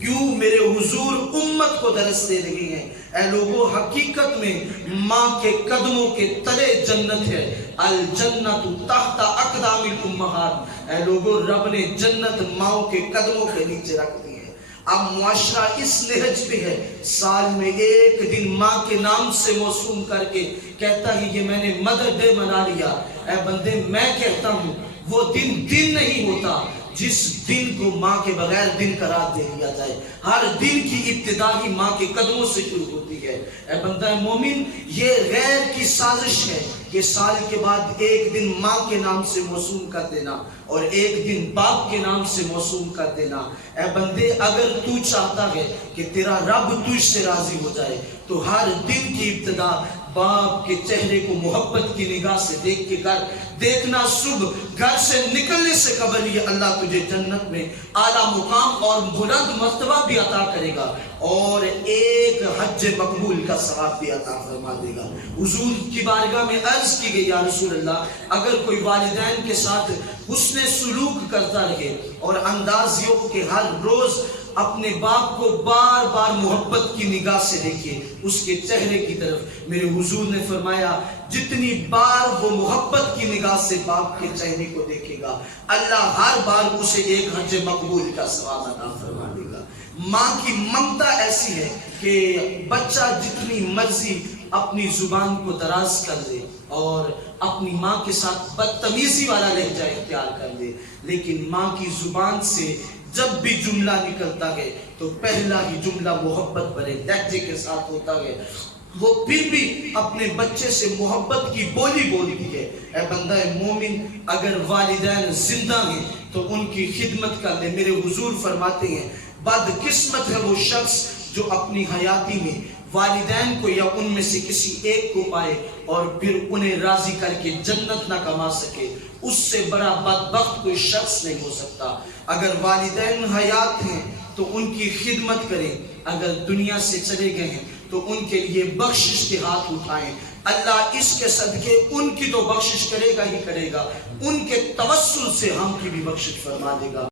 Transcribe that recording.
کیوں میرے حضور امت کو درس دے رہے ہیں؟ اے لوگوں، حقیقت میں ماں کے قدموں کے تلے جنت ہے۔ الجنت تحت اقدام الامہات۔ اے لوگوں، رب نے جنت ماؤں کے قدموں کے نیچے رکھ دی ہے۔ اب معاشرہ اس نہج پہ ہے، سال میں ایک دن ماں کے نام سے موسوم کر کے کہتا ہے یہ میں نے مدر ڈے منا لیا۔ اے بندے، میں کہتا ہوں وہ دن دن نہیں ہوتا جس دن کو ماں کے بغیر دن قرار دے دیا جائے۔ ہر دن کی ابتدا ہی ماں کے قدموں سے شروع ہوتی ہے۔ اے بندہ مومن، یہ غیر کی سازش ہے کہ سال کے بعد ایک دن ماں کے نام سے موسوم کر دینا اور ایک دن باپ کے نام سے موسوم کر دینا۔ اے بندے، اگر تو چاہتا ہے کہ تیرا رب تجھ سے راضی ہو جائے تو ہر دن کی ابتدا باپ کے چہرے کو محبت کی نگاہ سے دیکھ کے کر۔ دیکھنا صبح گھر سے نکلنے سے قبل یہ اللہ تجھے جنت میں اعلیٰ مقام اور بلند مرتبہ بھی عطا کرے گا اور ایک حج مقبول کا ثواب بھی عطا فرما دے گا۔ حضور کی بارگاہ میں عرض کی گئی، یا رسول اللہ، اگر کوئی والدین کے ساتھ حسن سلوک کرتا رہے اور انداز یہ کہ ہر روز اپنے باپ کو بار بار محبت کی نگاہ سے دیکھے، اس کے چہرے کی طرف، میرے حضور نے فرمایا جتنی بار وہ محبت کی نگاہ سے باپ کے چہرے کو دیکھے گا، اللہ ہر بار اسے ایک حج مقبول کا ثواب عطا فرما دے گا۔ ماں کی ممتا ایسی ہے کہ بچہ جتنی مرضی اپنی زبان کو دراز کر دے اور اپنی ماں کے ساتھ بدتمیزی والا لہجہ اختیار کر دے، لیکن ماں کی زبان سے جب بھی جملہ نکلتا ہے تو پہلا ہی جملہ محبت بھرے لہجے کے ساتھ ہوتا ہے۔ وہ پھر بھی اپنے بچے سے محبت کی بولی بولتی ہے۔ اے بندہ مومن، اگر والدین زندہ ہیں تو ان کی خدمت کر لے۔ میرے حضور فرماتے ہیں بدقسمت ہے وہ شخص جو اپنی حیاتی میں والدین کو یا ان میں سے کسی ایک کو پائے اور پھر انہیں راضی کر کے جنت نہ کما سکے۔ اس سے بڑا بدبخت کوئی شخص نہیں ہو سکتا۔ اگر والدین حیات ہیں تو ان کی خدمت کریں، اگر دنیا سے چلے گئے ہیں تو ان کے لیے بخشش کے ہاتھ اٹھائیں۔ اللہ اس کے صدقے ان کی تو بخشش کرے گا ہی کرے گا، ان کے توسل سے ہم کی بھی بخشش فرما دے گا۔